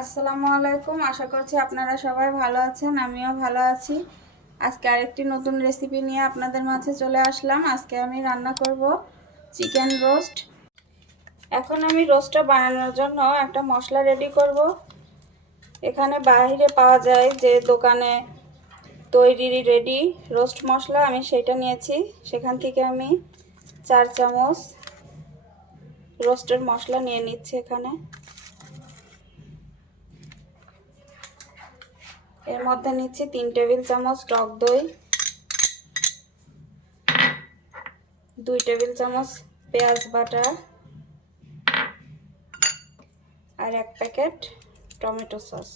আসসালামু আলাইকুম। আশা করছি আপনারা সবাই ভালো আছেন, আমিও ভালো আছি। আজকে আরেকটি নতুন রেসিপি নিয়ে আপনাদের মাঝে চলে আসলাম। আজকে আমি রান্না করব চিকেন রোস্ট এখন আমি রোস্টটা বানানোর জন্য একটা মশলা রেডি করব। এখানে বাইরে পাওয়া যায় যে দোকানে তৈরি রেডি রোস্ট মশলা, আমি সেটা নিয়েছি। সেখান থেকে আমি চার চামচ রোস্টের মশলা নিয়ে নিচ্ছি এখানে। এর মধ্যে নিচ্ছি তিন টেবিল চামচ টক দই, দুই টেবিল চামচ পেঁয়াজ বাটা আর এক প্যাকেট টমেটো সস।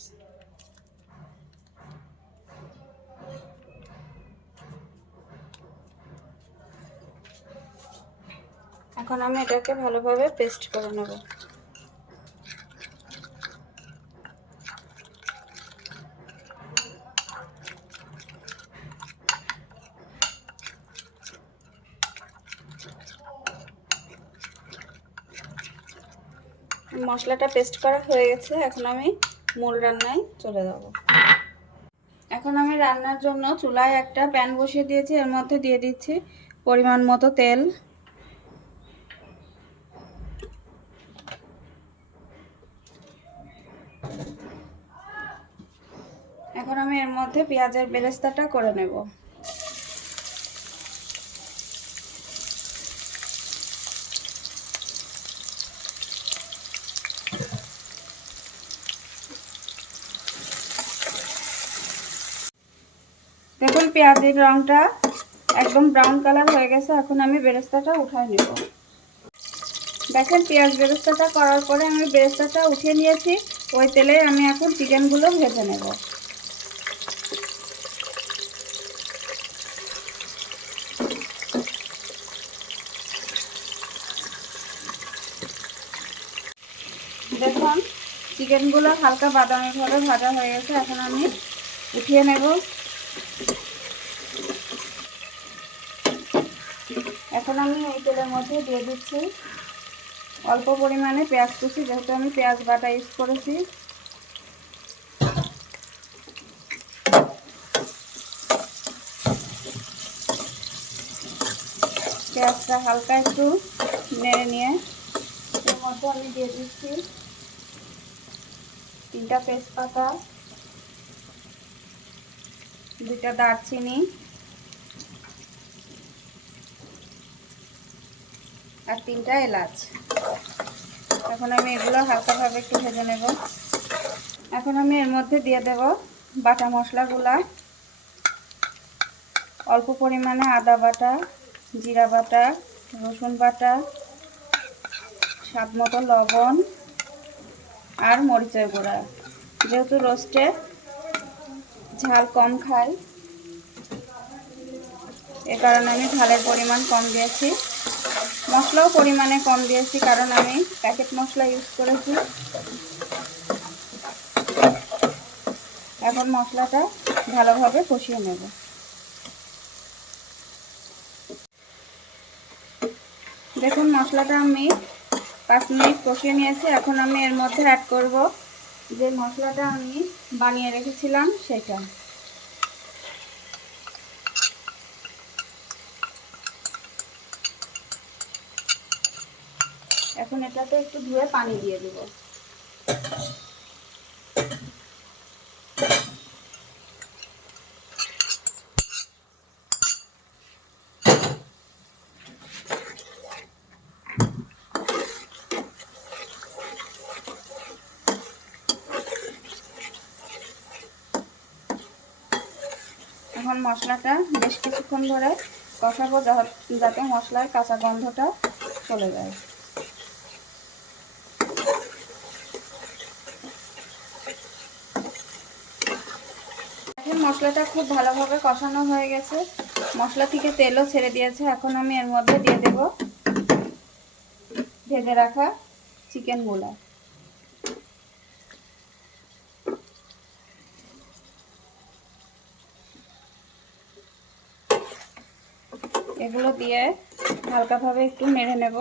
এখন আমি এটাকে ভালোভাবে পেস্ট করে নেব। মশলাটা পেস্ট করা হয়ে গেছে, এখন আমি মূল রান্নায় চলে যাব। এখন আমি রান্নার জন্য চুলায় একটা প্যান বসিয়ে দিয়েছি, এর মধ্যে দিয়ে দিচ্ছি পরিমাণ মতো তেল। এখন আমি এর মধ্যে পেঁয়াজের বেরেস্তাটা করে নেব। দেখুন, পেঁয়াজের রংটা একদম ব্রাউন কালার হয়ে গেছে। এখন আমি বেরেস্তাটা উঠাই নেব। দেখেন, পেঁয়াজ বেরেস্তাটা করার পরে আমি বেরেস্তাটা উঠিয়ে নিয়েছি। ওই তেলে আমি এখন চিকেনগুলো ভেজে নেব। দেখুন, চিকেনগুলো হালকা বাদামিভাবে ভাজা হয়ে গেছে। এখন আমি উঠিয়ে নেব। এখন আমি এই তেলের মধ্যে দিয়ে দিচ্ছি। অল্প পরিমাণে পেঁয়াজ কুচি, যেহেতু আমি পেঁয়াজ বাটা ইউজ করেছি। পেঁয়াজটা হালকা একটু নেড়ে নিয়ে এর মধ্যে আমি দিয়ে দিচ্ছি তিনটা তেজপাতা, দুইটা দারচিনি। আর তিনটা এলাচ। এখন আমি এগুলো হালকাভাবে একটু ভেজে নেব। এখন আমি এর মধ্যে দিয়ে দেব বাটা মশলাগুলা। অল্প পরিমাণে আদা বাটা, জিরা বাটা, রসুন বাটা স্বাদ মতো লবণ আর মরিচের গুঁড়া। যেহেতু রোস্টে ঝাল কম খাই, এ কারণে আমি ঝালের পরিমাণ কম দিয়েছি। মশলাও পরিমাণে কম দিয়েছি, কারণ আমি প্যাকেট মশলা ইউজ করেছি। এখন মশলাটা ভালোভাবে কষিয়ে নেব। দেখুন, মশলাটা আমি পাঁচ মিনিট কষিয়ে নিয়েছি। এখন আমি এর মধ্যে অ্যাড করব যে মশলাটা আমি বানিয়ে রেখেছিলাম, সেটা। এখন এটাতে একটু ধুয়ে পানি দিয়ে দেব। এখন মশলাটা বেশ কিছুক্ষণ ধরে কষাবো যাতে মশলার কাঁচা গন্ধটা চলে যায় এখন মশলাটা খুব ভালোভাবে কষানো হয়ে গেছে। মশলা থেকে তেলও ছেড়ে দিয়েছে। এখন আমি এর মধ্যে দিয়ে দেব ভেজে রাখা চিকেন চিকেনগুলো এগুলো দিয়ে হালকাভাবে একটু নেড়ে নেব।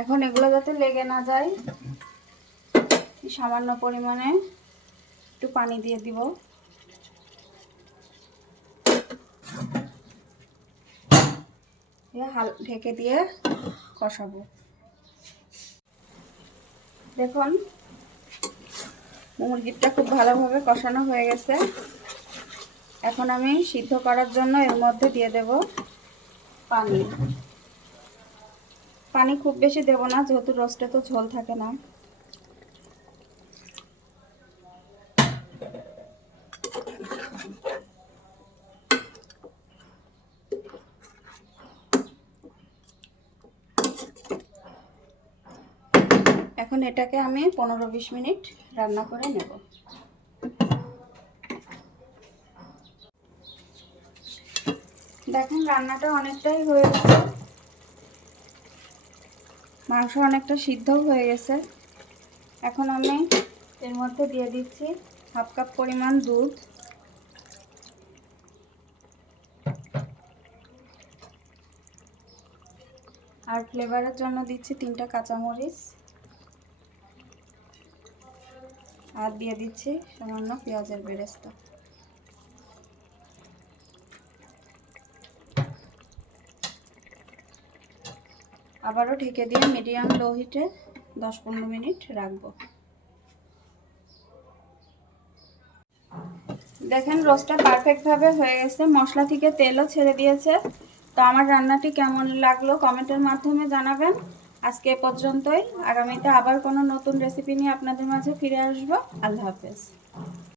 এখন এগুলো যাতে লেগে না যায় সামান্য পরিমাণে একটু পানি দিয়ে দিব। হাল ঢেকে দিয়ে কষাবো। দেখুন, মুরগিটা খুব ভালোভাবে কষানো হয়ে গেছে। এখন আমি সিদ্ধ করার জন্য এর মধ্যে দিয়ে দেব পানি। পানি খুব বেশি দেব না, যেহেতু রোস্টে তো ঝোল থাকে না। এখন এটাকে আমি পনেরো বিশ মিনিট রান্না করে নেব। দেখেন রান্নাটা অনেকটাই হয়ে গেছে। মাংস অনেকটা সিদ্ধ হয়ে গেছে। এখন আমি এর মধ্যে দিয়ে দিচ্ছি হাফ কাপ পরিমাণ দুধ। আর ফ্লেভারের জন্য দিচ্ছি তিনটা কাঁচামরিচ। আর দিয়ে দিচ্ছি সামান্য পেঁয়াজের বেরেস্তা। আবারও ঢেকে দিয়ে মিডিয়াম লো হিটে দশ পনেরো মিনিট রাখব। দেখেন, রোস্টটা পারফেক্টভাবে হয়ে গেছে। মশলা থেকে তেলও ছেড়ে দিয়েছে। তো আমার রান্নাটি কেমন লাগল কমেন্টের মাধ্যমে জানাবেন। আজকে পর্যন্তই। আগামীতে আবার কোনো নতুন রেসিপি নিয়ে আপনাদের মাঝে ফিরে আসব। আল্লাহ হাফেজ।